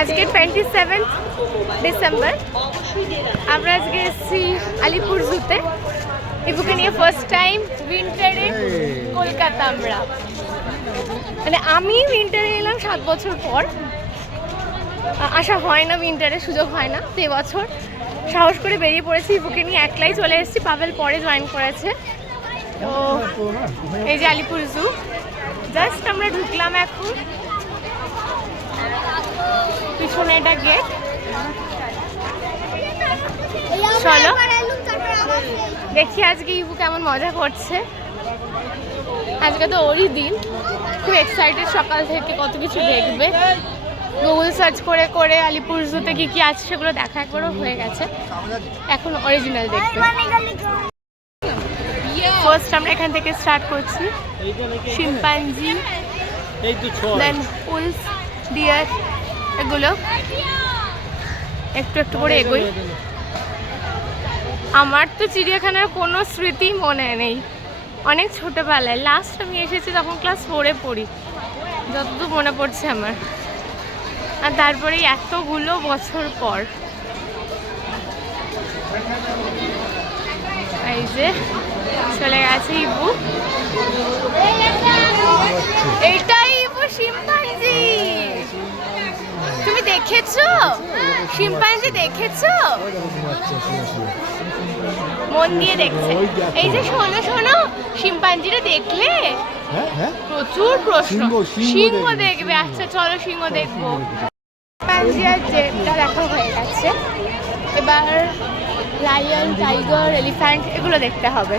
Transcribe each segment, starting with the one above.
আজকে 27 ডিসেম্বর। আমরা আজকে এসেছি আলিপুর জুতে ইবুকে নিয়ে ফার্স্ট টাইম উইন্টারে কলকাতা। আমরা মানে আমি উইন্টারে এলাম 7 বছর পর। আসা হয় না, উইন্টারে সুযোগ হয় না। তো এবছর সাহস করে বেরিয়ে পড়েছি, ইবুকে নিয়ে একলাই চলে এসেছি। পাভেল পরে জয়েন করেছে। তো এই যে আলিপুর জু, জাস্ট আমরা ঢুকলাম এখন। পিছনে এটা গেট। চলো দেখি আজকে ইবু কেমন মজা করছে। আজকে তো ওরই দিন, খুব এক্সাইটেড। সকাল থেকে কত কিছু দেখবে, গুগল সার্চ করে করে আলিপুর জুতে কি কি আছে সেগুলো দেখা একবারও হয়ে গেছে। এখন অরিজিনাল দেখবে। ফার্স্ট আমরা এখান থেকে স্টার্ট করছি। শিম্পাঞ্জি, দেন উলফ, ডিয়ার, এগুলো একটু একটু করে এগোই। আমার তো চিড়িয়াখানার কোনো স্মৃতি মনে নেই। অনেক ছোটোবেলায় লাস্ট আমি এসেছি তখন ক্লাস 4-এ পড়ি, যতদূর মনে পড়ছে আমার। আর তারপরে এতগুলো বছর পর এই যে চলে গেছে ইবু। এইটাই ইবু শিম্পাঞ্জি। তুমি দেখেছো শিম্পাঞ্জি? দেখেছো? মন দিয়ে দেখছে। এই যে শোনো শোনো, শিম্পাঞ্জিটা দেখলে প্রচুর প্রশ্ন। সিংহ দেখবে? আচ্ছা চলো সিংহ দেখবো। শিম্পাঞ্জি আর জেব্রা দেখা হয়ে গেছে, এবার লায়ন, টাইগার, এলিফ্যান্ট এগুলো দেখতে হবে।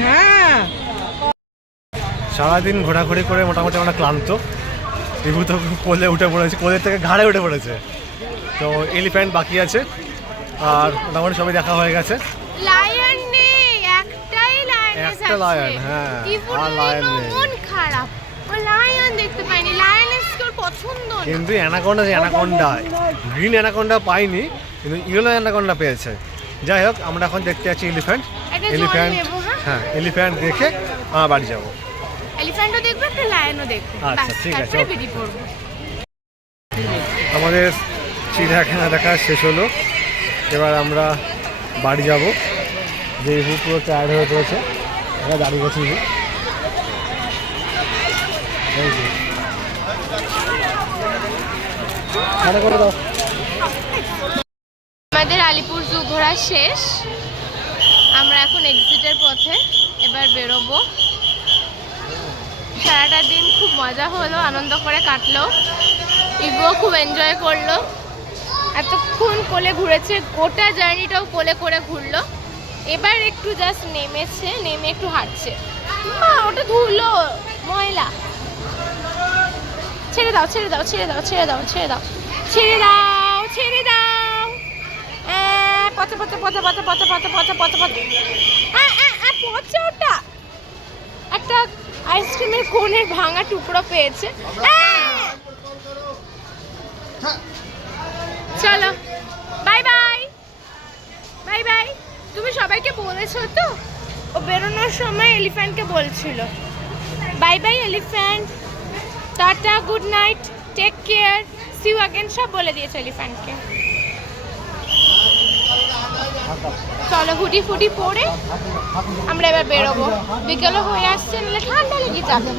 হ্যাঁ সারাদিন ঘোরাঘুরি করে মোটামুটি আমরা ক্লান্ত। ইবু তো কোলে উঠে পড়েছে, কোলের থেকে ঘাড়ে উঠে পড়েছে। তো এলিফ্যান্ট বাকি আছে, আর মোটামুটি সবাই দেখা হয়ে গেছে। লায়ন নেই, একটাই লায়ন আছে। একটা লায়ন, হ্যাঁ, আর লায়ন নেই। মন খারাপ, ও লায়ন দেখতে পাইনি। লায়ন স্কুল পছন্দ না, কিন্তু অ্যানাকোন্ডা, যে অ্যানাকোন্ডা, গ্রিন অ্যানাকোন্ডা পাইনি, কিন্তু ইয়েলো অ্যানাকোন্ডা পেয়েছে। যাই হোক, আমরা এখন দেখতে যাচ্ছি এলিফ্যান্ট। এলিফ্যান্ট, হ্যাঁ, এলিফ্যান্ট দেখে আমরা বাড়ি যাবো। এলিফ্যান্টও দেখবো, একটা লায়নও দেখবো। আচ্ছা ঠিক আছে। বেরিয়ে পড়বো। আমাদের চিড়িয়াখানা দেখা শেষ হলো, এবার আমরা বাড়ি যাব। যে ইবু পুরো টায়ার্ড হয়ে পড়েছে, আমরা দাঁড়িয়ে গেছি ইবু। করে দাও। আমাদের আলিপুর জু ঘোরা শেষ, আমরা এখন এক্সিটের পথে এবার বেরোবো। সারাটা দিন খুব মজা হলো, আনন্দ করে কাটলো। ইবুও খুব এনজয় করলো, এতক্ষণ কোলে ঘুরেছে, গোটা জার্নিটাও কোলে করে ঘুরলো। এবার একটু জাস্ট নেমেছে, নেমে একটু হাঁটছে। মা ওটা ধুলো, ময়লা। ছেড়ে দাও ছেড়ে দাও ছেড়ে দাও ছেড়ে দাও ছেড়ে দাও ছেড়ে দাও ছেড়ে দাও। পচা পচা পচা পচা পচা পচা পচা পচা পচা পচা। ওটা একটা আইসক্রিমের কোনের ভাঙা টুকরো পেয়েছে। চলো বাই বাই বাই বাই। তুমি সবাইকে বলেছো তো? ও বেরোনোর সময় এলিফ্যান্টকে বলছিল বাই বাই এলিফ্যান্ট, tata, good night, take care, see you again, সব বলে দিয়েছে এলিফ্যান্টকে। চলো হুডি ফুডি পরে আমরা এবার বেরোবো। বিকেলও হয়ে আসছে, নাহলে ঠান্ডা লেগে যাবে।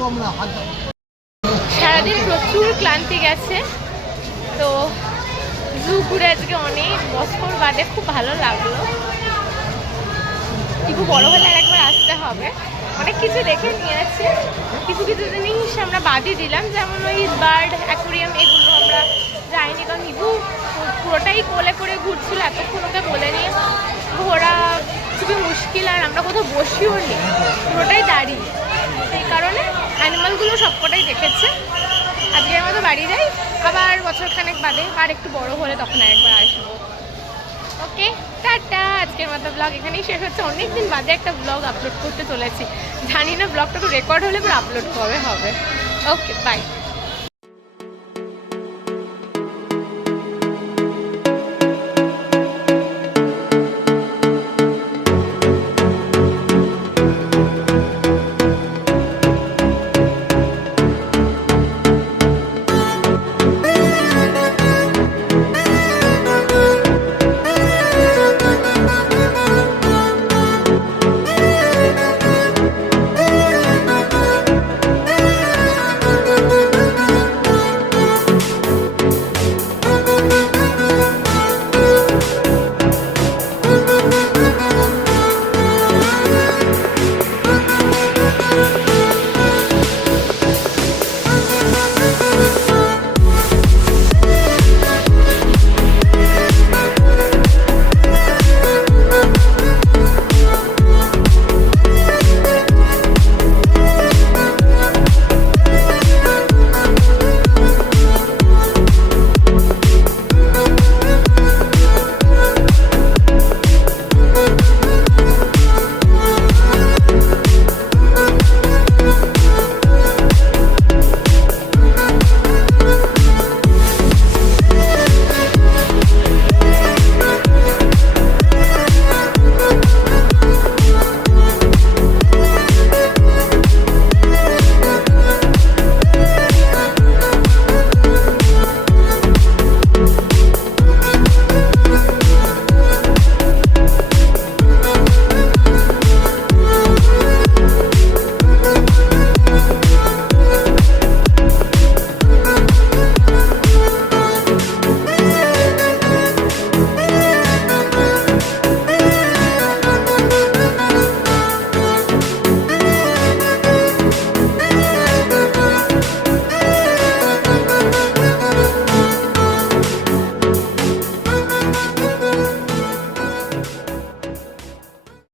সারাদিন প্রচুর ক্লান্তি গেছে। তো জু ঘুরে আজকে অনেক বছর বাদে খুব ভালো লাগলো। একটু বড় হলে আর একবার আসতে হবে। অনেক কিছু দেখে নিয়েছে, কিছু কিছু জিনিস আমরা বাদই দিলাম, যেমন ওই বার্ড অ্যাকোরিয়াম, এগুলো আমরা যাইনি। কারণ ইবু পুরোটাই কোলে করে ঘুরছিল, এতক্ষণ ওকে বলে নিয়ে ঘোরা কোথাও বসিও নি, পুরোটাই দাঁড়িয়ে। সেই কারণে অ্যানিমালগুলো সবকটাই দেখেছে। আজকের মতো বাড়ি যাই, আবার বছরখানেক বাদে আর একটু বড় হলে তখন আরেকবার আসবো। ওকে, টাটা। আজকের মতো ব্লগ এখানেই শেষ হচ্ছে। অনেকদিন বাদে একটা ব্লগ আপলোড করতে চলেছি, জানি না ব্লগটা তো রেকর্ড হলে পর আপলোড কবে হবে। ওকে, বাই।